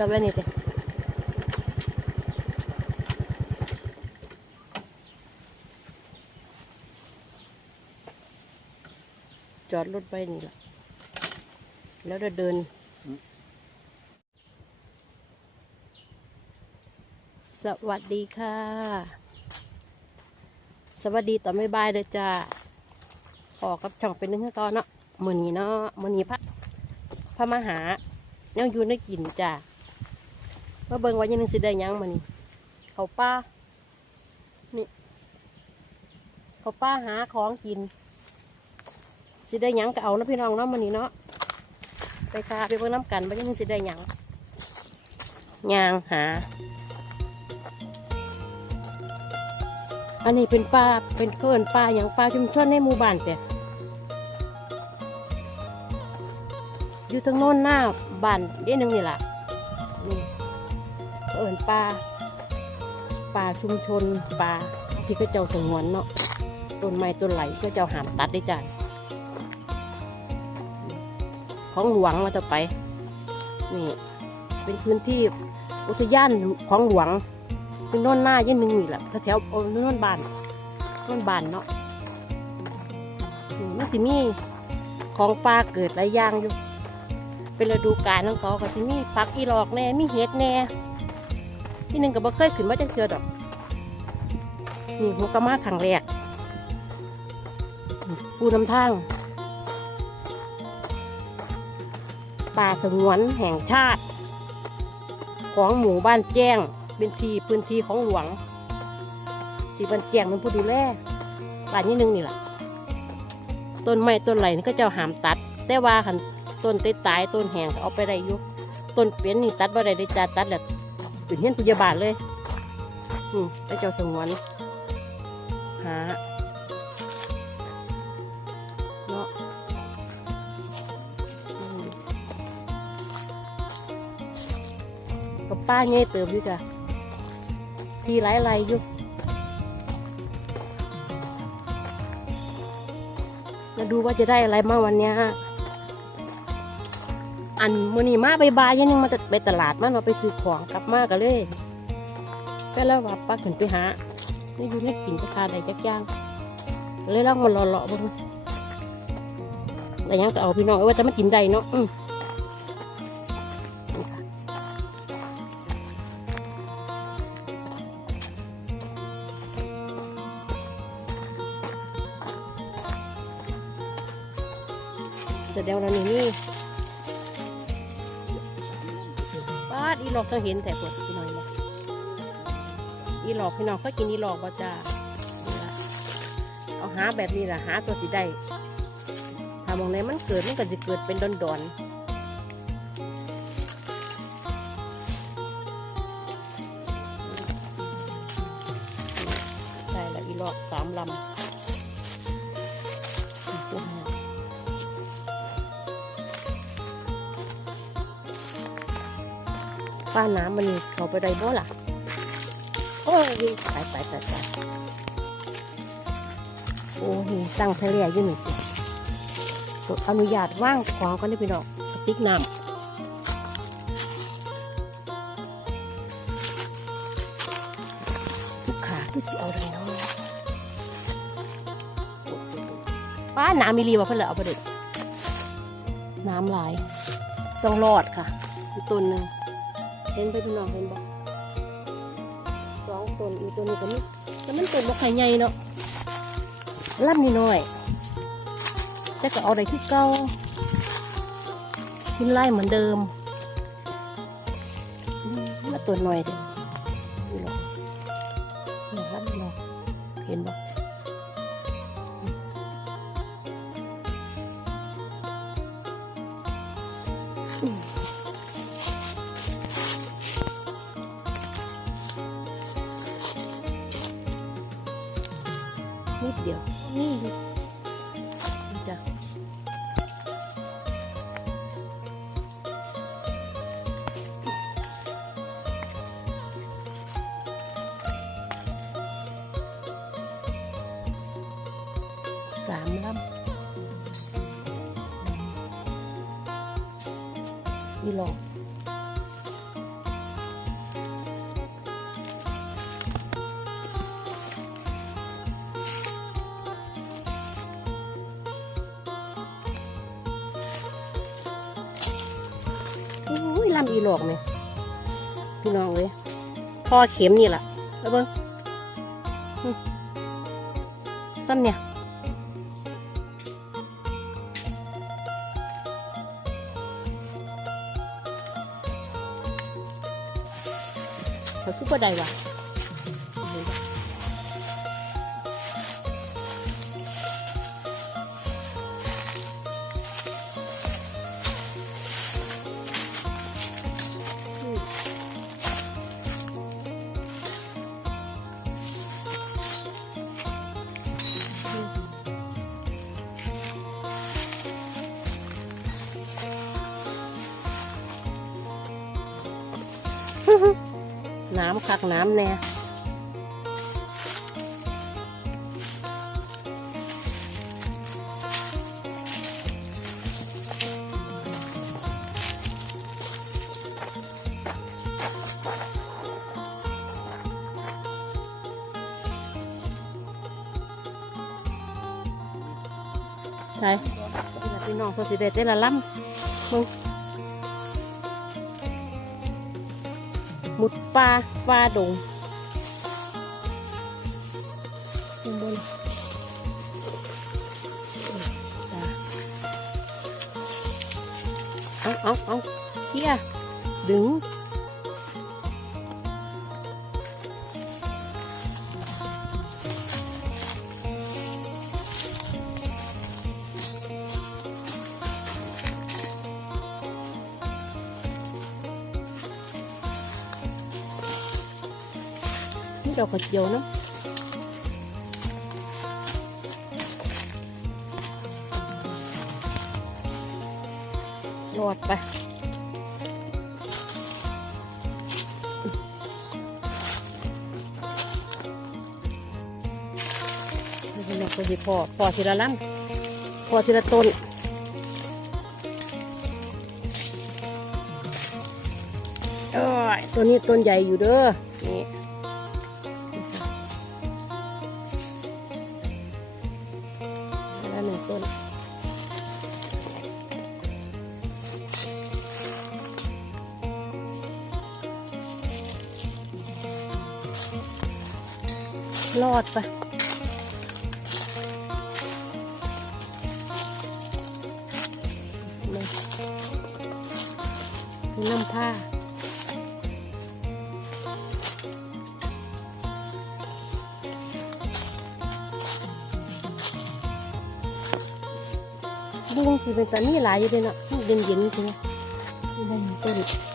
จอดไว้นี่เด้จอดรถไว้นี่แหละแล้วเดินเดิน สวัสดีค่ะ สวัสดีตอนบ่ายๆเลยจ้าออกกับช่องเป็นหนึงให้ก่อนเนาะมือนี้เนาะมือนี้พระพระมาหายังอยู่ในกินจ้า มาเบิ่งว่ายังนึงสิได้ยังมือนี้เขาป้านี่เขาป้าหาของกิน สิได้ยังก็เอานะพี่น้องเนาะมือนี้เนาะไปค่ะไปเบิ่งน้ำกันว่ายังนึงสิได้ยังยางหา อันนี้เป็นป้าเป็นเกินป้าอย่างป้าชุมชนในหมู่บ้านแต่อยู่ทางโน้นหน้าบ้านเดี๋ยวนึงนี่แหละนี่ เอินป้าป่าชุมชนป่าที่เขาเจ้าสงวนเนาะต้นไม้ต้นไหลก็เจ้าหามตัดได้จ้ะของหลวงมาต่อไปนี่เป็นพื้นที่อุทยานของหลวงเป็นน่นหน้ายี่หนึ่งนี่แหละแถวๆโอ้โน่นบานน่นบานเนาะมันสิมีของปลาเกิดหลายอย่างอยู่ เป็นฤดูกาลของเขาก็สิมีผักอีหลอกแน่มีเห็ดแน่ ที่หนึ่งก็บ่เคยขึ้นมาจังเทือดอกนี่หัวกระมาขังแรกปูน้ำทางป่าสงวนแห่งชาติ ของหมู่บ้านแจ้งเป็นที่พื้นที่ของหลวง ที่บ้านแจ้งเป็นผู้ดูแลบ้านนี้นึงนี่แหละต้นไม้ต้นไหลนี่ก็จ้าหามตัด แต่ว่าคันต้นตตายต้นแห้งเอาไปได้อยู่ต้นเปลี่ยนนี่ตัดว่าได้ได้จ้าตัดแหละ เป็นเฮี้ยนพยาบาลเลย อืมไปเจ้าสงวนหาเนาะกับป้าเงยเติมอยู่จ้ะทีหลายไรอยู่มาดูว่าจะได้อะไรมางวันเนี้ย อันมือนี้มาใบายๆยังมาไปตลาดมาเราะไปซื้อของกลับมากันเลยก็แล้วว่าป้าขึ้นไปหานี่อยู่ในกินจะคาใดจักอย่างเลยลองมาหล่อๆบ้างแต่ยังก็เอาพี่น้องเอาไว้จะมากินใดเนาะ เห็นแต่ปวดพี่น้อยบอกอีหลอกพี่น้องเขากินอีหลอกบ่จ้าเอาหาแบบนี้ล่ะหาตัวสิได้ถ้ามองไหนมันเกิดมันก็จะเกิดเป็นดอนดอนๆ ป้าน้ำมันนี่เขาไปได้บ่ล่ะ โอ้ยตายตายตายตายโอ้ยตั้งทะเลอยู่หนี่สิกดอนุญาตว่างของกันได้พี่น้องติ๊กน้ำลูกค้าที่สิเอาอะไรเนาะป้าน้ำมีรีว่าเพื่อนเลยเอาไปเด็ดน้ำลาย ต้องรอดค่ะ ต้นหนึ่ง เห็นไปพี่น้องเห็นบ่สองต้นอีกตัวนี้ก็มีแต่มันต้นบ่ไข่ใหญ่เนาะลำนิดหน่อยแต่ก็เอาได้ที่เก่ากินไล่เหมือนเดิมมาตัวหน่อยเดียวนี่หรอกนี่ลำนิดหน่อยเห็นบ่ ลำอีหลอกเนี่ยพี่น้องเลยพอเข็มนี่แหละแล้วเบิ้งอืมซ้ำเนี่ยเขาคือบ่ได้ว่ะ น้ำคักน้ำแน่ใช่พี่น้องเขาสิได้แต่ละล่ำมึง หมุดปลาปลาดงข้างบนเอาเอาเอาเคี่ยดึง นี่ดอกระเจียวเนาะรอดไปนี่เป็นดอกกระเจียวพอพอทีละลำพอทีละต้นเอ้ยตัวนี้ต้นใหญ่อยู่เด้อนี่ อดไปน้ำผ้าบุ้งสิเป็นตานี่หลายอยู่เลยเนาะเย็นๆใช่ไหมนี่ได้หนึ่งต้น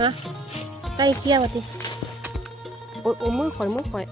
ฮะใกล้เคี่ยวอะติโอ้ยโอ้ยมือข่อยมือข่อย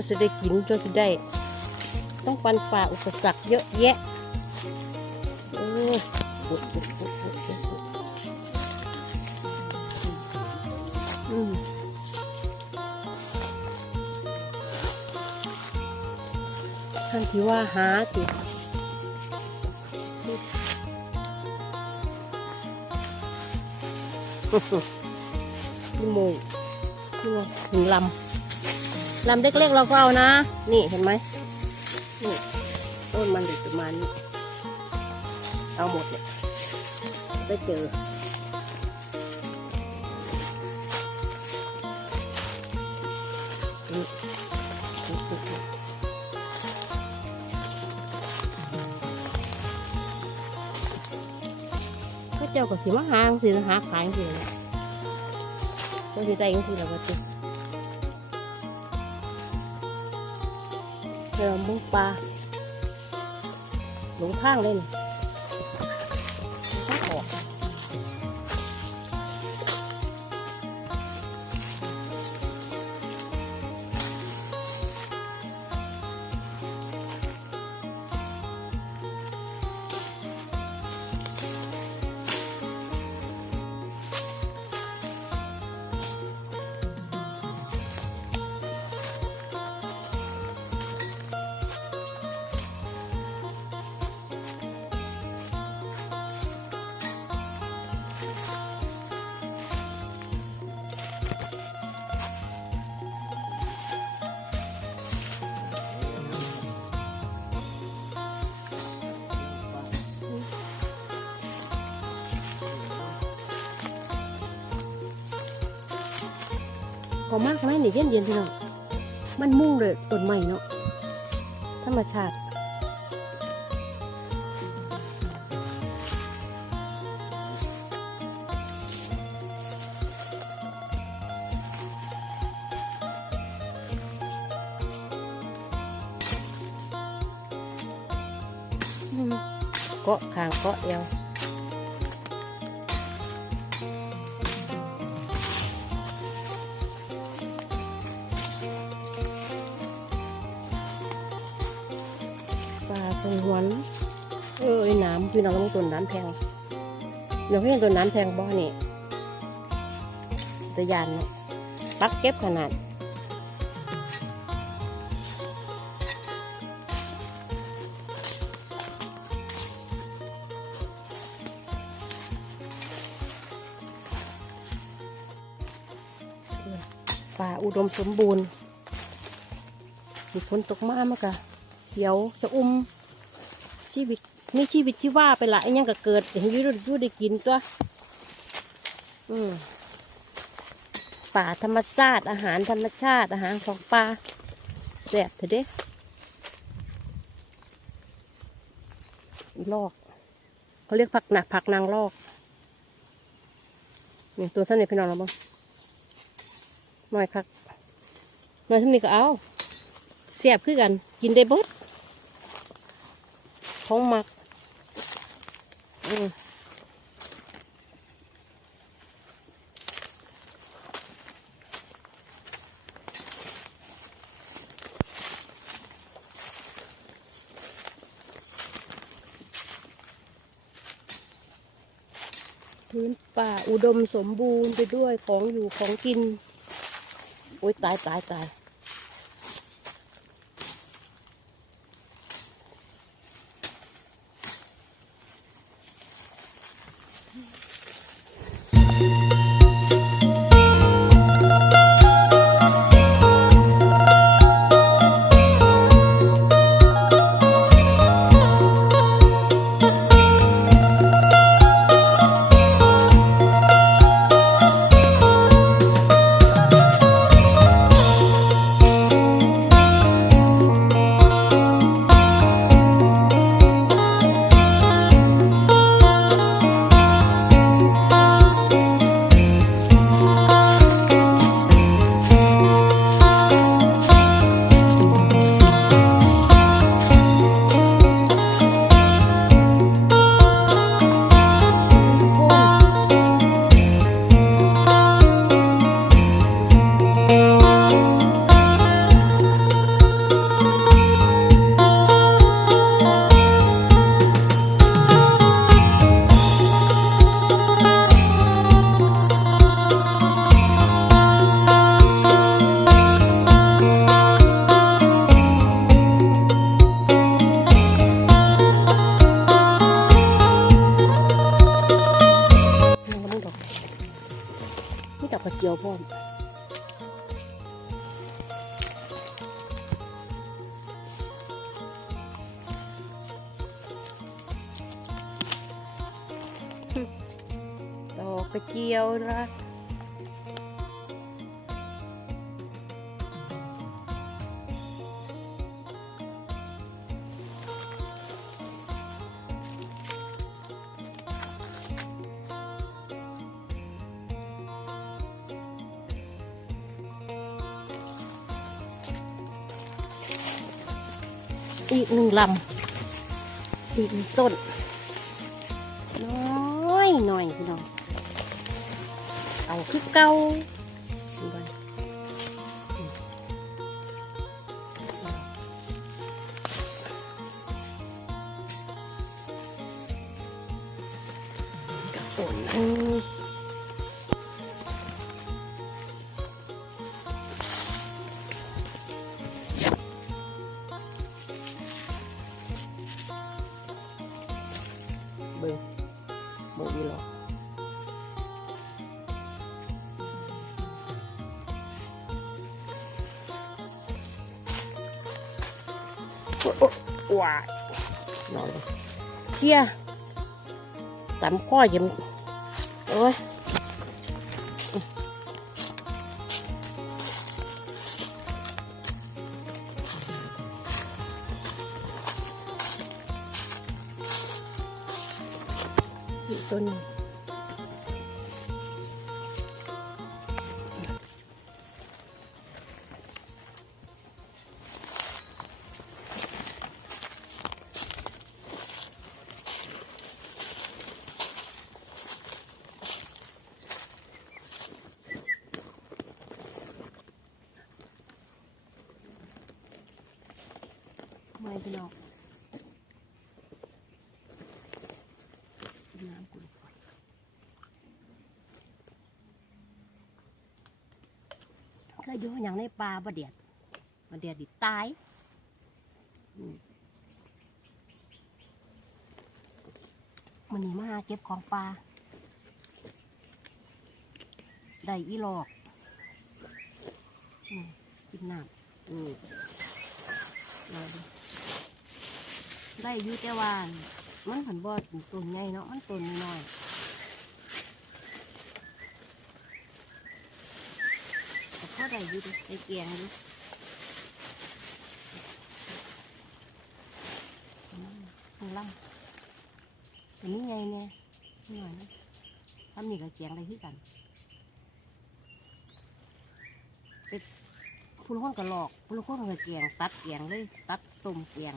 นจะได้กินจนจะได้ ต้องฟันฝ่าอุปสรรคเยอะแยะโอ้ยอืมท่านที่ว่าหาตินี่โมงนี่ไงถึงลำ ลำเล็กๆเราก็เอานะ นี่เห็นไหมนี่ต้นมันอยู่ประมาณนี้เอาหมดเนี่ยได้เจอก็เจ้าก็สิมาหางสินะหาขายจังสิเลยเจ้าสิได้จังสิแล้วว่าจิ เดี๋ยวมึงปลาหลงทางเลยนี่ มากไหมนี่เย็นเย็นๆพี่น้องมันมุ่งเลยต้นใหม่เนาะธรรมชาติเกาะขางเกาะเอว พี่น้องต้องต้นน้ำแพงเดี๋ยวพี่ต้นน้ำแพงบ่อนี่จะยานเนาะปักเก็บขนาดป่าอุดมสมบูรณ์มีฝนตกมากมากะเดี๋ยวจะอุ้มชีวิต นี่ชีวิตที่ว่าไปละไอ้ยังก็เกิดเห็นยูดยูได้กินตัว อืมป่าธรรมชาติอาหารธรรมชาติอาหารของปลาแสบเถอะเด้ลอกเขาเรียกผักหนักผักนางลอกนี่ตัวสั้นเนี่ยพี่น้องเราบ้างหน่อยครับหน่อยท่านี้ก็เอาเสียบคือกัน กินได้บดของหมัก พื้นป่าอุดมสมบูรณ์ไปด้วยของอยู่ของกิน โอ้ยตายตายตาย พร้อมดอกกระเจียวนะำอีกหนึ่งต้น น้อยหน่อยพี่น้อง เอาคือเก่า เชี่ยตำข้อยังโอ้ยต้นนี้ อย่างในปลาบะเดียดบะเดียดดิตายมันนี่มาหาเก็บของปลาได้อีหลอกกินน้ำได้ยูแต่ว่ามันผันบอดต้นใหญ่เนาะมันต้นน้อย แต่ก็ได้อยู่ดิได้เกียงอยู่ข้างล่างอันนี้ไงเนี่ยนิดหน่อยนะทำนี่ก็เกียงอะได้ที่กันผู้ละคนก็หลอกผู้ละคนก็เกียง ตัดเกียงเลย ตัดต้มเกียง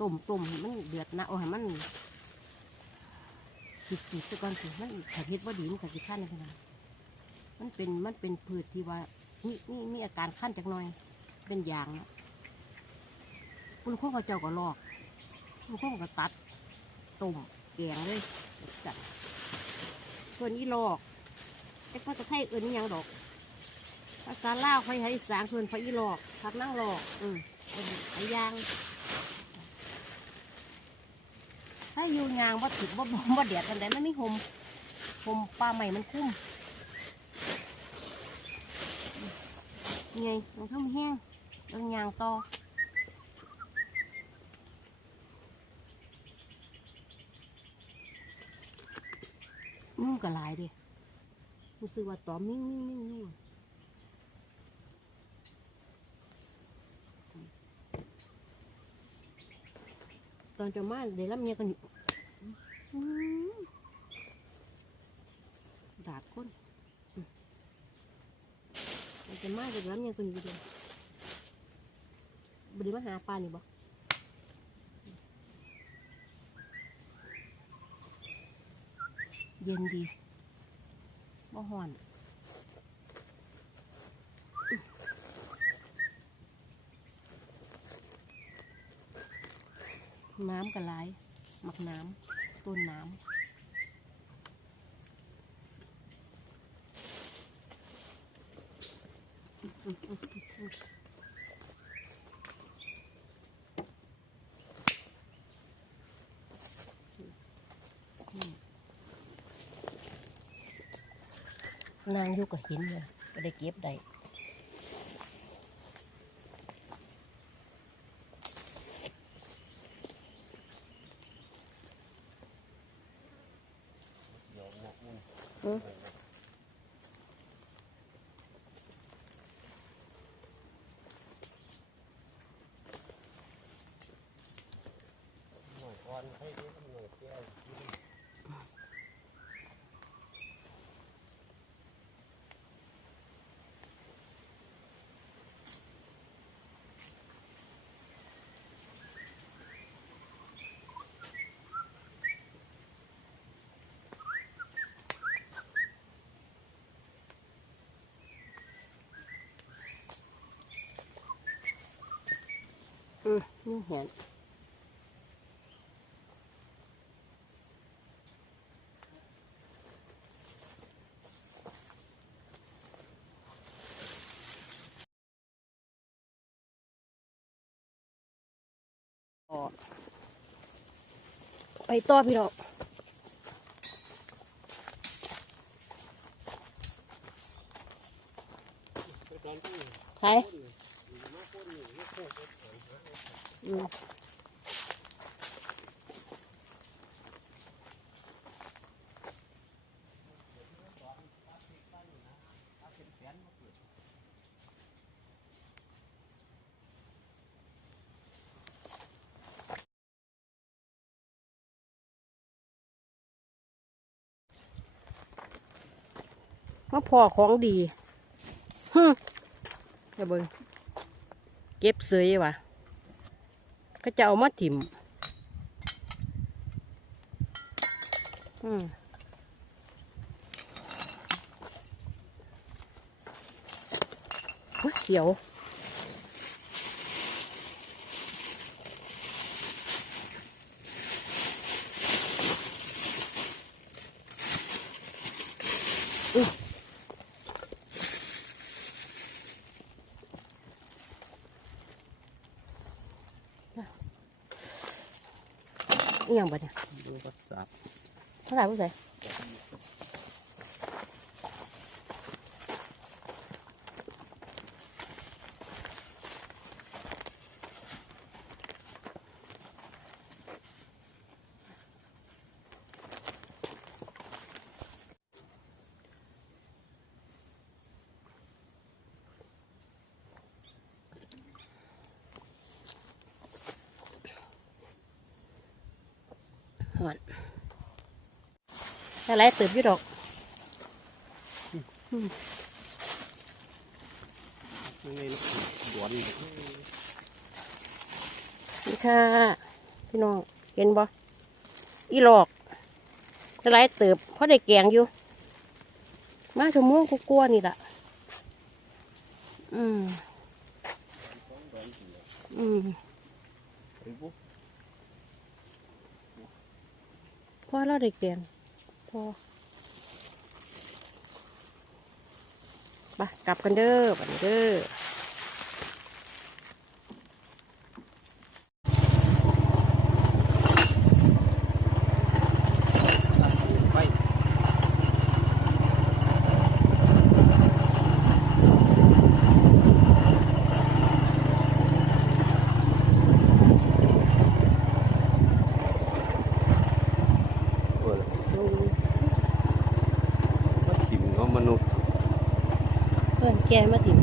ต้มต้มมันเดือดนะโอ้ให้มันติดติดซะกอนสิมันถ้าเฮ็ดว่าดีมันก็สิขั้นเลยนะมันเป็นมันเป็นพืชที่ว่า มีมีมีอาการขั้นจากหน่อย เป็นยางนะผู้ละคนก็เจ้าก็หลอกผู้ละคนก็ตัดต้มเกียงเลยจัดส่วนนี้หลอกแต่ก็จะให้เอินอิหยังดอกภาษาลาวไฟให้สางเพิ่นไฟอีหลอกทับนั่งหลอกอืมเป็นไอ้ยางถ้าอยู่ยางว่าถึกว่าบ่ว่าเดียดกันแต่มันไม่หมหมปลาใหม่มันคุ้ม นี่ไงมันเข้ามาแห้งต้องยางต่อนุ่มกระลา จะมาเดี๋ยวรับเมียกันอยู่เดียวบไดีมาหาปลาหนี่บ่เย็นดีบ่ห่อนน้ำกระไรหมักน้ำต้นน้ำ นางอยู่กับหินเลยไม่ได้เก็บได้ ม อืม นี่เห็นไปต่อพี่น้องใช่อืม มาพอของดีฮึมอย่าเบิ่งเก็บเสยว่ะก็จะเอามาถิ่มอืมเขียวอุ๊ย อหย่างบ่เนี่ยดูรักษาภาษาผู้ใส่ อะไรเติบอยู่ดอกไม่ไงลูกนี่ค่ะ พี่น้อง เห็นบ่อีหลอกอะไรเติบเพราะได้แกงอยู่ มาชั่วงกูกลัวๆนี่ล่ะอืม อืมพอเราได้แกง ไปกลับกันเด้อบันเด้อ ไป โอ้ยมาถิ่มเนาะมนุษย์ เพื่อน แก่มาถิ่ม